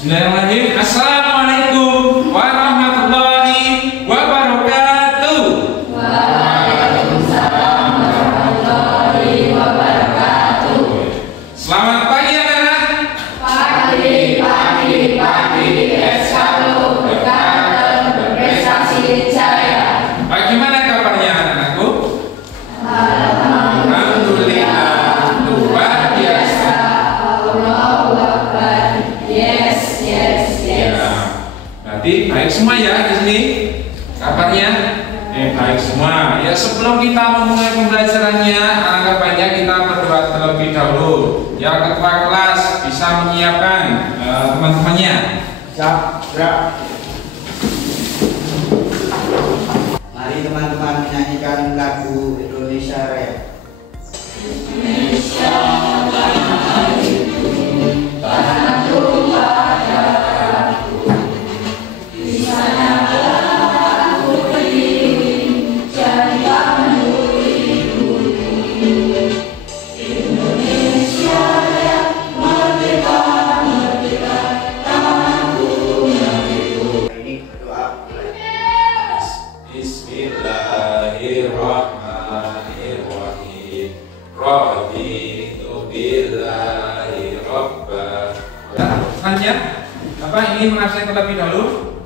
Bismillahirrahmanirrahim. Assalamualaikum warahmatullahi wabarakatuh. Waalaikumsalam warahmatullahi wabarakatuh. Selamat pagi anak-anak. Pagi. S1 berkata berprestasi jaya. Bagaimana kabarnya anak-anakku? Alhamdulillah, luar biasa. Allahu Akbar. Yes. Ya, berarti baik semua ya di sini. Kabarnya baik semua. Ya, sebelum kita memulai pembelajarannya, alangkah baiknya kita berdoa terlebih dahulu. Ya, ketua kelas bisa menyiapkan teman-temannya. Siap, gerak. Mari teman-teman menyanyikan lagu Indonesia Raya. Indonesia tanahku padaku, di sana aku berdiri, jadi menunggu. Indonesia Raya, merdeka, tanahku negeriku. Ini berdoa. Bismillahirrahmanirrahim. Raditu billahi robba. Selanjutnya, Bapak ingin mengabsen terlebih dahulu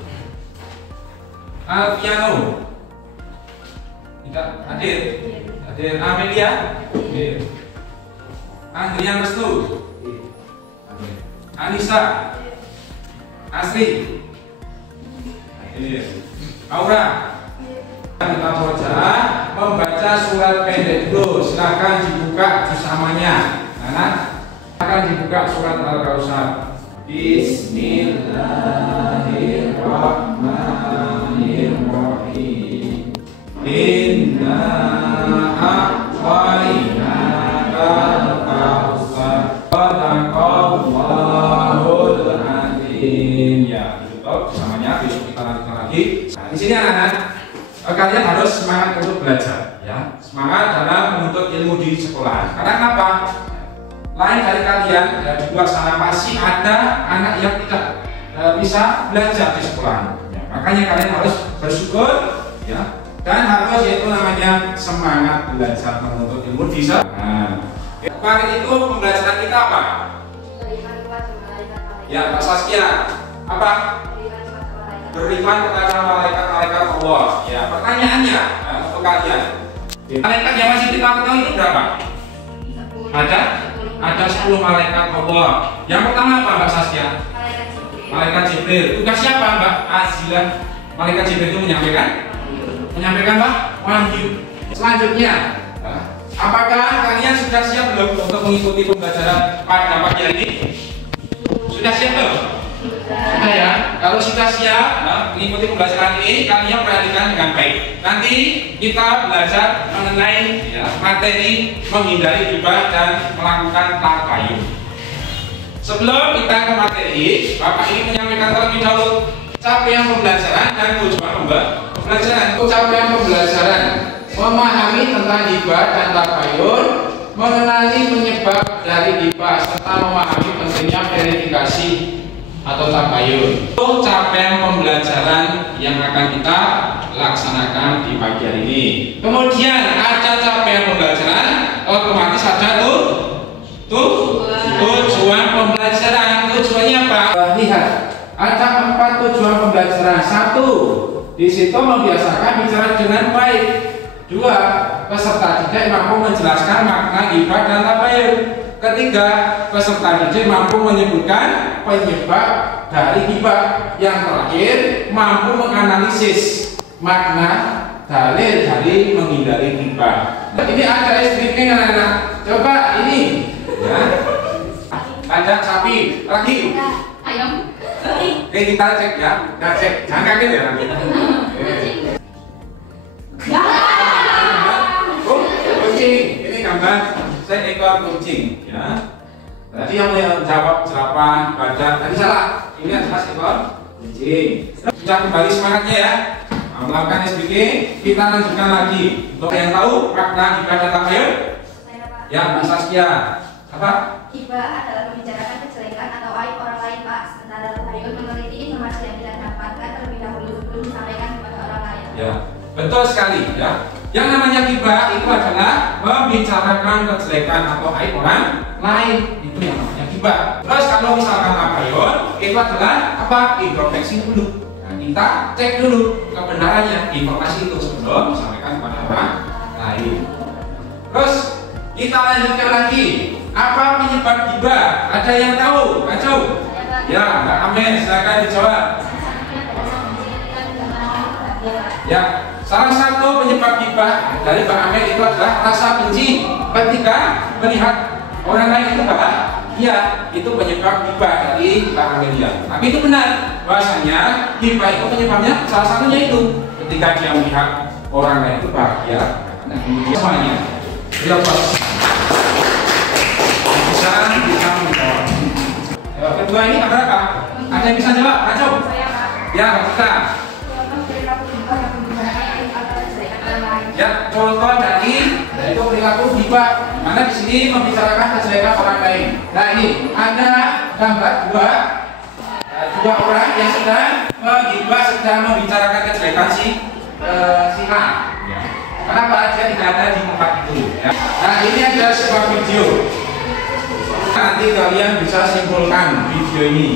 Alfiano. Tidak hadir. Hadir Amelia. Hadir. Andrian Restu. Hadir. Anissa. Asri. Hadir. Aura. Kita belajar membaca surat pendek dulu. Silahkan dibuka bersamanya. Anak, silahkan dibuka surat Al-Kausar. Bismillahirrahmanirrahim. Inna a'tainaka al-Kausar. Shadaqallahul azim. Ya, ditutup bersamanya. Besok kita lanjutkan lagi. Nah, di sini anak-anak, kalian harus semangat untuk belajar, ya, semangat dalam menuntut ilmu di sekolah. Karena kenapa? Lain dari kalian, ya, di luar sana masih ada anak yang tidak bisa belajar di sekolah. Ya, makanya kalian harus bersyukur, ya, dan harus yaitu namanya semangat belajar menuntut ilmu di sekolah. Kemarin itu pembelajaran kita apa? Ya, Pak Saskia, apa? Beriman kepada malaikat-malaikat Allah. Ya, pertanyaannya untuk kalian, malaikat yang masih kita ketahui itu berapa? Ada 10 malaikat Allah. Yang pertama apa, Mbak Saskia? Malaikat Jibril. Tugas siapa, Mbak Azila? Malaikat Jibril itu menyampaikan Mbak wahyu. Selanjutnya, apakah kalian sudah siap belum untuk mengikuti pembelajaran pada pagi hari ini? Sudah siap belum? Sudah ya. Kalau sudah siap mengikuti pembelajaran ini, kalian perhatikan dengan baik. Nanti kita belajar mengenai materi menghindari ghibah dan melakukan tabayun. Sebelum kita ke materi, Bapak ingin menyampaikan terlebih dahulu capaian pembelajaran dan tujuan pembelajaran. Untuk capaian pembelajaran, memahami tentang ghibah dan tabayun, mengenali penyebab dari ghibah serta memahami pentingnya verifikasi atau tabayun. Untuk capaian pembelajaran yang akan kita laksanakan di pagi hari ini. Kemudian ada capaian pembelajaran, otomatis ada tujuan pembelajaran. Tujuannya apa? Lihat, ada 4 tujuan pembelajaran. 1, di situ membiasakan bicara dengan baik. 2, peserta didik mampu menjelaskan makna ghibah dan tabayun. 3, peserta didik mampu menyebutkan penyebab dari ghibah. Yang terakhir, mampu menganalisis makna dalil dari menghindari ghibah. Ini ada SPP anak-anak. Coba ini, ya. Ada sapi lagi. Ayam. Oke, kita cek ya. Kita cek. Jangan kaget ya nanti. Kucing. Ini gambar seekor kucing, ya. Tadi yang menjawab jerapah, badan, tadi salah. Ini adalah seekor kucing. Sudah kembali semangatnya ya. Melakukan SBK, kita lanjutkan lagi. Untuk yang tahu makna ghibah dan tabayun, ya, Mbak Saskia. Apa? Ghibah adalah membicarakan kejelekan atau aib orang lain, Pak. Sementara Ya, betul sekali ya. Yang namanya gibah itu adalah membicarakan kejelekan atau aib orang lain. Itu yang namanya gibah. Terus kalau misalkan tabayun, itu adalah apa? Introspeksi dulu. Nah, kita cek dulu kebenarannya informasi itu sebelum disampaikan kepada orang lain. Terus kita lanjutkan lagi. Apa penyebab gibah? Ada yang tahu? Kacau? Ya, Mbak Amel, silakan dijawab. Ya, salah satu penyebab gibah dari Mbak Amel itu adalah rasa benci ketika melihat orang lain itu bahagia. Itu penyebab gibah dari Mbak Amelia. Tapi itu benar, bahwasanya gibah itu penyebabnya salah satunya itu ketika dia melihat orang lain itu bahagia. Nah, kemudian semuanya bisa menjawab. Kedua ini apa? Ada yang bisa jawab? Kacau? Ya, kita. Ya, contoh dari itu perilaku gibah, mana di sini membicarakan kejelekan orang lain. Nah, ini ada gambar dua orang yang sedang menggibah, sedang membicarakan kejelekan si A. Kenapa dia tidak ada di tempat itu? Ya. Nah, ini ada sebuah video. Nanti kalian bisa simpulkan video ini.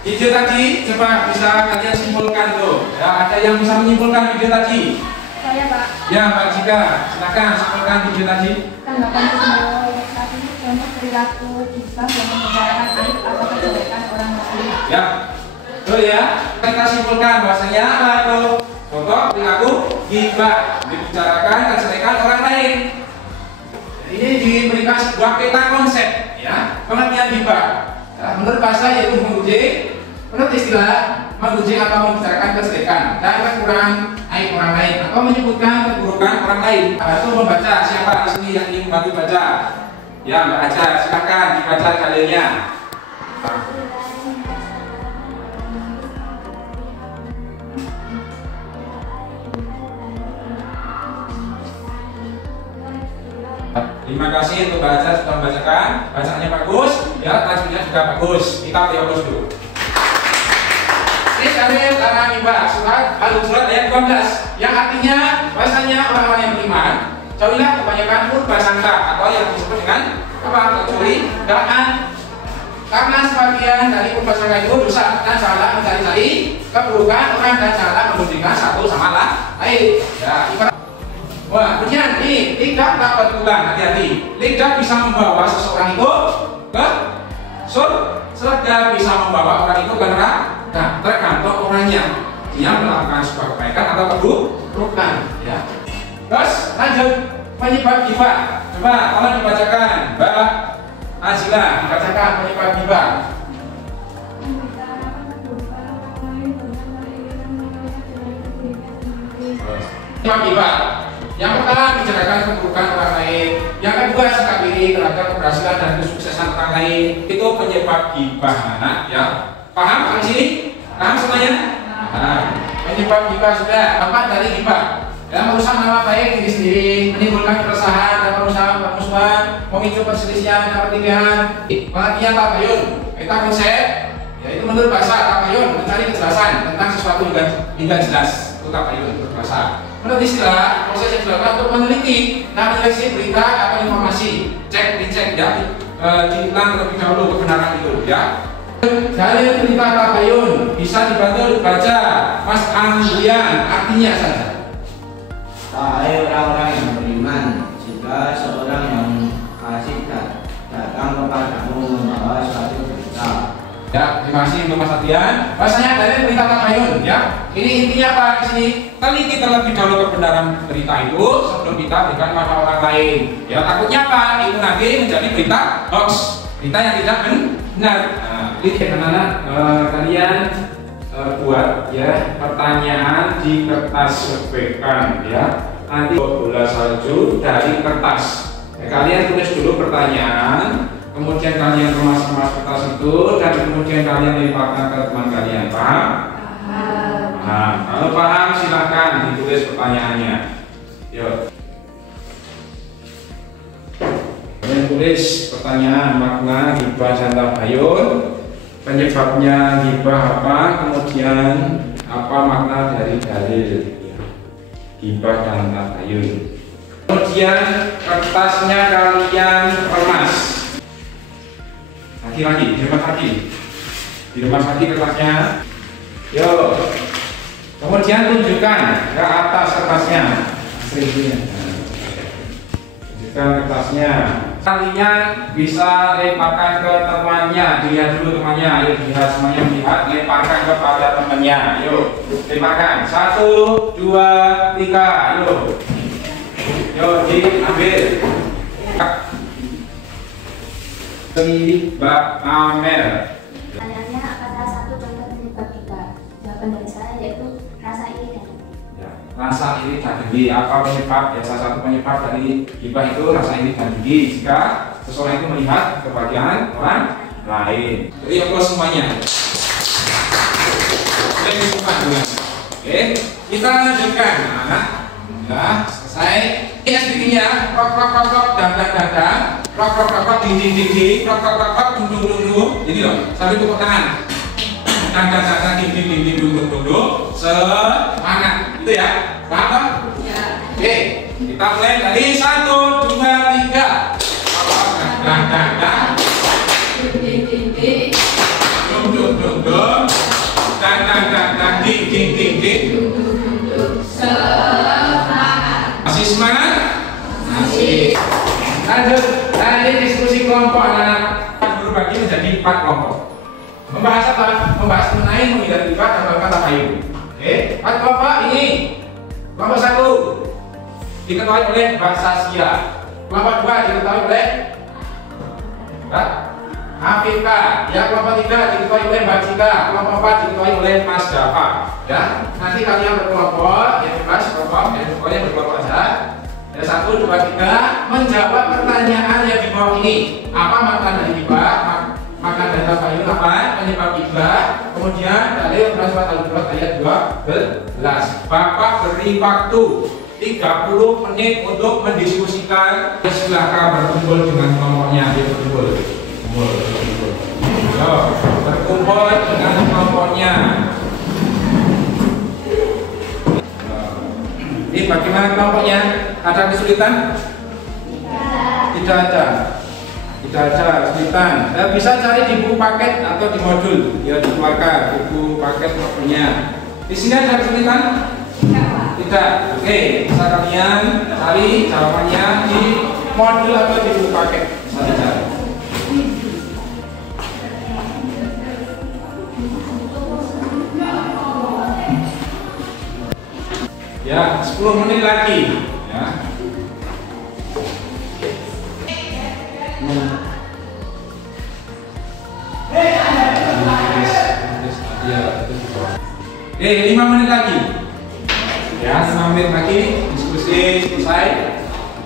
Video tadi coba bisa kalian simpulkan tuh. Ya, ada yang bisa menyimpulkan video tadi? Saya, Pak. Ya, Mbak Jika, silakan simpulkan video tadi. Tanggapan tadi contoh perilaku gibah yang membicarakan aib atau kejelekan orang lain. Ya, betul ya. Kita simpulkan bahwasanya apa tuh? Contoh perilaku gibah membicarakan kejelekan orang lain. Ini diberikan sebuah peta konsep, ya, pengertian gibah. Ya, menurut bahasa yaitu memuji, menurut istilah memuji atau membicarakan kejelekan dan kekurangan aib orang lain atau menyebutkan keburukan orang lain. Itu membaca, siapa di sini yang ingin bantu baca? Ya, Mbak Aja, silakan dibaca dalilnya. Terima kasih untuk Mbak Aja sudah membacakan. Bacaannya bagus, ya, tajwidnya juga bagus. Kita fokus dulu. Ini dalil karena Mbak surat Al-Hujurat ayat 12 yang artinya bahasanya orang-orang yang beriman jauhilah kebanyakan prasangka atau yang disebut dengan apa? Kecurigaan. Karena sebagian dari prasangka itu dosa dan salah mencari-cari keburukan orang dan salah membandingkan satu sama lain. Ya, ibarat. Wah, kemudian ini tidak dapat pulang, hati-hati. Tidak bisa membawa seseorang itu ke surga, bisa membawa orang itu ke neraka. Nah, tergantung orangnya, dia melakukan sebuah kebaikan atau keburukan. Ya. Terus lanjut penyebab gibah. Coba tolong dibacakan, Mbak Azila, dibacakan penyebab gibah. Penyebab gibah. Yang pertama, bicarakan keburukan orang lain. Yang kedua, sikap iri terhadap keberhasilan dan kesuksesan orang lain. Itu penyebab gibah, anak, ya. Paham sampai sini? Paham semuanya? Nah, penyebab gibah sudah. Apa dari gibah? Ya, merusak nama baik diri sendiri, menimbulkan keresahan dan permusuhan, memicu perselisihan dan pertikaian. Pengertian tabayun, kita konsep, yaitu menurut bahasa tabayun mencari kejelasan tentang sesuatu hingga jelas. Itu tabayun menurut bahasa. Menurut istilah, proses yang dilakukan untuk meneliti dan menyeleksi berita atau informasi, dicek ya, diulang terlebih dahulu kebenaran itu, ya. Dari berita tabayun bisa dibantu dibaca Mas Andian, artinya saja. Wahai orang-orang yang beriman, jika seorang yang fasik datang kepadamu membawa suatu berita. Ya, terima kasih untuk Mas Adian. Bahasanya dari berita tabayun, ya. Ini intinya apa di sini? Teliti terlebih dahulu kebenaran berita itu sebelum kita berikan pada orang lain. Ya, takutnya apa? Itu nanti menjadi berita hoax, berita yang tidak benar. Nah, lihat anak-anak, kalian buat ya pertanyaan di kertas sepekan, ya. Nanti bola salju dari kertas. Ya, kalian tulis dulu pertanyaan. kemudian kalian kemas-kemas kertas itu, dan kemudian kalian limpahkan ke teman kalian. Paham? Paham. Kalau paham silahkan ditulis pertanyaannya. Yuk. Kalian tulis pertanyaan makna ghibah dan tabayun, penyebabnya ghibah apa, kemudian apa makna dari dalil ghibah dan tabayun. Kemudian kertasnya kalian remas. Lagi-lagi, diremas lagi. Diremas lagi kertasnya. Yuk. Kemudian tunjukkan ke atas kertasnya. Tunjukkan kertasnya. Kalian bisa lemparkan ke temannya. Dilihat dulu temannya. Ayo lihat semuanya, melihat. Lemparkan kepada temannya. Yuk, lemparkan. 1, 2, 3. Yuk. Yuk, diambil. Mbak Amel. Pertanyaannya, apa salah satu contoh penyebab ghibah? Jawaban dari saya yaitu rasa iri dan dengki. Ya, rasa iri dan dengki. Apa penyebab? Ya, salah satu penyebab dari ghibah itu rasa iri dan dengki. Jika seseorang itu melihat kebahagiaan orang lain. Jadi apa semuanya? Oke, kita lanjutkan. Nah, ya, selesai. Ini sedikitnya, rok, dadang, rok, ding, rok, dung. Jadi loh, sambil tepuk tangan. Dadang, ding, dung. Semangat, itu ya. Paham? Ya. Oke, kita mulai dari 1, 2, 3. Dadang, ding, dung. Dadang, ding. Masih semangat? Masih. Lanjut, tadi diskusi kelompok anak-anak berbagi menjadi 4 kelompok. Membahas apa? Membahas mengenai menghindari ghibah dan melakukan tabayun. Oke, 4 kelompok ini. Kelompok 1 diketuai oleh Mbak Saskia. Kelompok 2 diketuai oleh Mbak Afifah. Ya, kelompok 3 diketuai oleh Mbak Cika. Kelompok 4 diketuai oleh Mas Dafa. Ya, nanti kalian berkelompok, ya bebas kelompok, ya pokoknya berkelompok aja. Ya, 1, 2, 3 menjawab pertanyaan yang di bawah ini. Apa makna dari ghibah? Makna dari tabayun apa? Penyebab ghibah. Kemudian dalil surat Al-Hujurat ayat 12. Bapak beri waktu 30 menit untuk mendiskusikan. Silakan berkumpul dengan kelompoknya. Dia berkumpul. Yo, berkumpul dengan kelompoknya. Ini bagaimana kelompoknya? Ada kesulitan? Tidak ada kesulitan. Bisa cari di buku paket atau di modul. Ya, dikeluarkan buku paket modulnya. Di sini ada kesulitan? Tidak. Oke, bisa kalian cari jawabannya di modul atau di buku paket. Bisa dicari. Ya, 10 menit lagi. Ya. Oke, 5 menit lagi. Ya, 5 menit lagi. Diskusi selesai.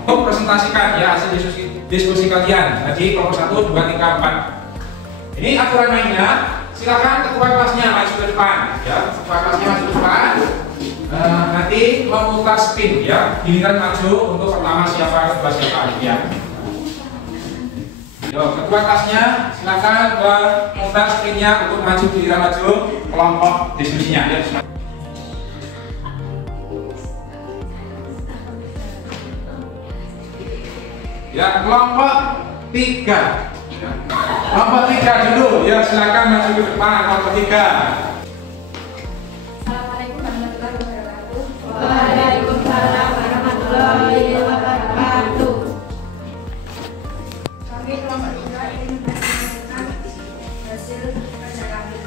Untuk presentasikan ya hasil diskusi kalian. Jadi kelompok 1, 2, 3, 4. Ini aturan mainnya. Silakan ketua kelasnya maju ke depan. Ya, ketua kelasnya maju ke depan. Nanti memutar spin ya, giliran maju untuk pertama siapa, kedua siapa ya. Yo, ketua kelasnya silakan memutar spinnya untuk maju, giliran maju kelompok diskusinya ya. Ya, kelompok 3. Kelompok 3 dulu ya, silakan maju ke depan kelompok 3. Waalaikumsalam warahmatullahi wabarakatuh. Kami kelompok 3 ingin menyampaikan hasil kerja kami.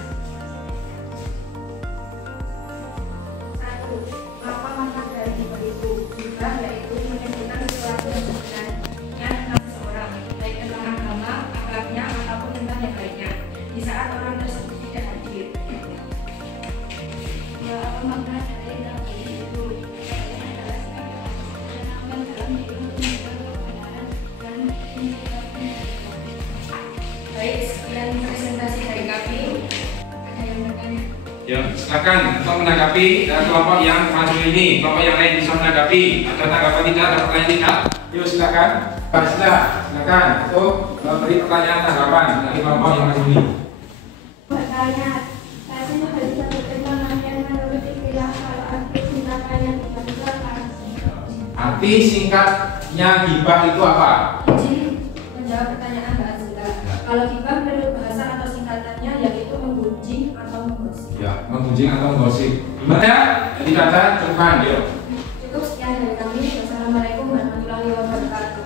1. Apa makna dari ghibah itu? Ghibah yaitu menyebutkan sesuatu yang sebenarnya tentang seseorang, baik tentang agama, akhlaknya, ataupun tentang yang lainnya, di saat orang tersebut tidak hadir. Apa makna dari Ya, silakan untuk menanggapi kelompok yang maju ini, kelompok yang lain bisa menanggapi. Ada tanggapan tidak, ada pertanyaan tidak? Yuk silakan. Silakan untuk beri pertanyaan tanggapan dari kelompok yang maju ini. Bertanya, saya harus sebutkan yang menurut istilah kalau arti singkatnya tiba-tiba Arti singkatnya gibah itu apa? Izin menjawab pertanyaan Mbak Azila. Kalau gibah menurut bahasa atau singkatannya yaitu menggunjing atau menggosip. Ya, menggunjing atau menggosip. Gimana? Jadi kata cukup, yuk. Cukup sekian dari kami. Wassalamualaikum warahmatullahi wabarakatuh.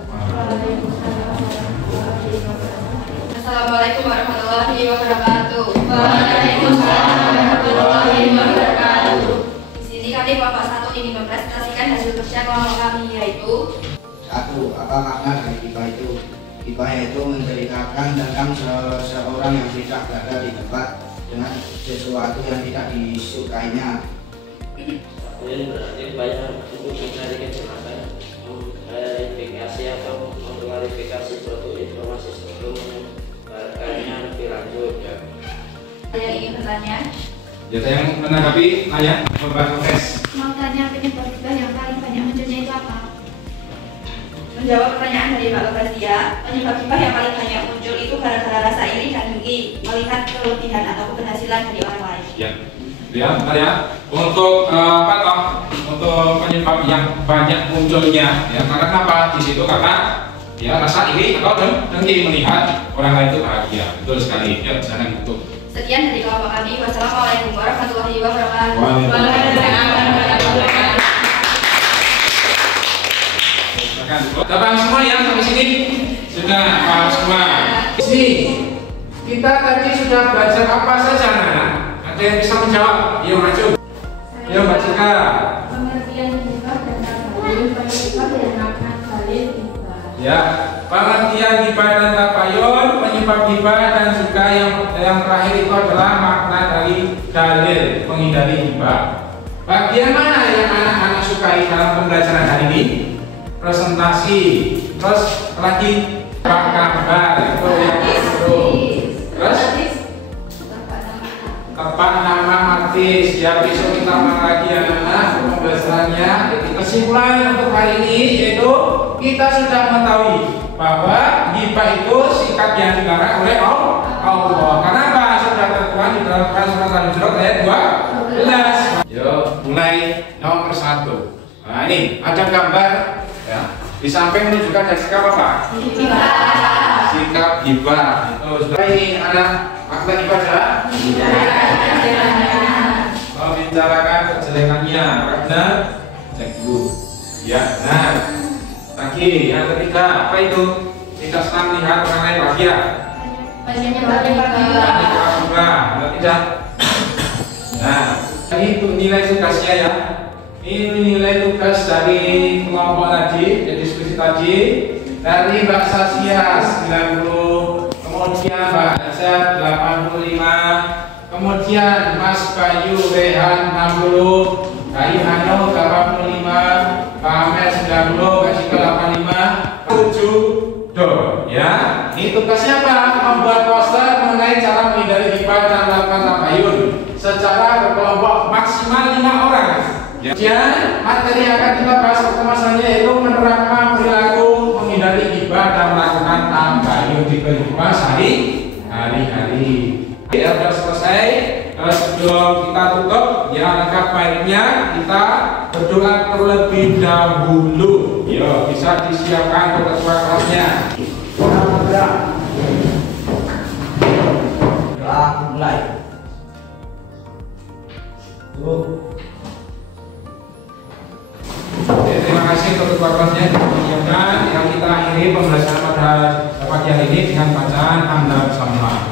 Assalamualaikum warahmatullahi wabarakatuh. Waalaikumsalam warahmatullahi wabarakatuh. Di sini kami Bapak 1 ingin mempresentasikan hasil kerja kelompok kami yaitu 1. Apa makna dari gibah itu? Gibah itu menceritakan tentang seseorang yang tidak berada di tempat dengan sesuatu yang tidak disukainya. Kemudian berarti banyak untuk mencari kejahatan, memverifikasi atau mengklarifikasi suatu informasi sebelum menyebarkannya lebih lanjut. Ya. Saya ingin bertanya. Ya, saya menanggapi tanya membahas tes. Mau tanya penyebab gibah yang paling banyak munculnya itu apa? Menjawab pertanyaan dari Mbak Lukresia, penyebab gibah yang paling banyak muncul itu gara-gara rasa iri dan dengki melihat kelebihan atau keberhasilan dari orang lain. Ya, ya. Untuk apa toh? Untuk penyebab yang banyak munculnya, ya karena kenapa? Di situ karena ya rasa iri atau dengki melihat orang lain itu bahagia. Betul sekali. Ya, jangan itu. Sekian dari kelompok kami. Wassalamualaikum warahmatullahi wabarakatuh. Waalaikumsalam. Sudah paham semua ya sampai sini? Sudah paham semua. Sini kita tadi sudah belajar apa saja, anak? Ada yang bisa menjawab? Yuk maju. Yuk Mbak Cika. Pengertian gibah dan tabayun, penyebab dan makna dalil gibah. Ya, pengertian gibah dan tabayun, penyebab gibah dan juga yang terakhir itu adalah makna dari dalil menghindari gibah. Bagian mana yang anak-anak sukai dalam pembelajaran hari ini? Presentasi, terus lagi gambar itu yang itu, terus tepat nama artis. Ya, besok kita ulang lagi anak-anak pembelajarannya. Kesimpulan untuk hari ini yaitu kita sudah mengetahui bahwa gibah itu sikap yang dilarang oleh Allah. Kenapa? Sudah tertuang di dalam surat Al-Hujurat ayat 12. Yuk, mulai nomor 1. Nah, ini ada gambar. Ya, di samping menunjukkan dari sikap apa? Sikap gibah. Itu sudah. Ini anak makna ibadah. Membicarakan kejelekannya, karena cek dulu. Ya, nah, lagi yang ketiga apa itu? Tidak senang melihat orang lain bahagia. Tidak. Nah, ini nilai tugasnya ya. Ini nilai tugas dari kelompok tadi, jadi diskusi tadi dari Mbak Sasya 90, kemudian Mbak Azab 85, kemudian Mas Bayu Rehan 60, Kak Hano 85, Pak Amer 90, Kak Cika 85, 7 do. Ya, ini tugasnya apa? Membuat poster mengenai cara menghindari gibah dan melakukan tabayun secara berkelompok maksimal 5 orang. Kemudian materi yang akan kita bahas pertemasannya yaitu menerapkan perilaku menghindari gibah dan melakukan tabayun di kehidupan sehari-hari. Ya, sudah selesai. Sebelum kita tutup, ya alangkah baiknya kita berdoa terlebih dahulu. Ya, bisa disiapkan untuk ketua kelasnya. Doa mulai. Oke, terima kasih untuk ketua kelasnya yang kita akhiri pembelajaran pada pagi hari ini dengan bacaan hamdalah bersama.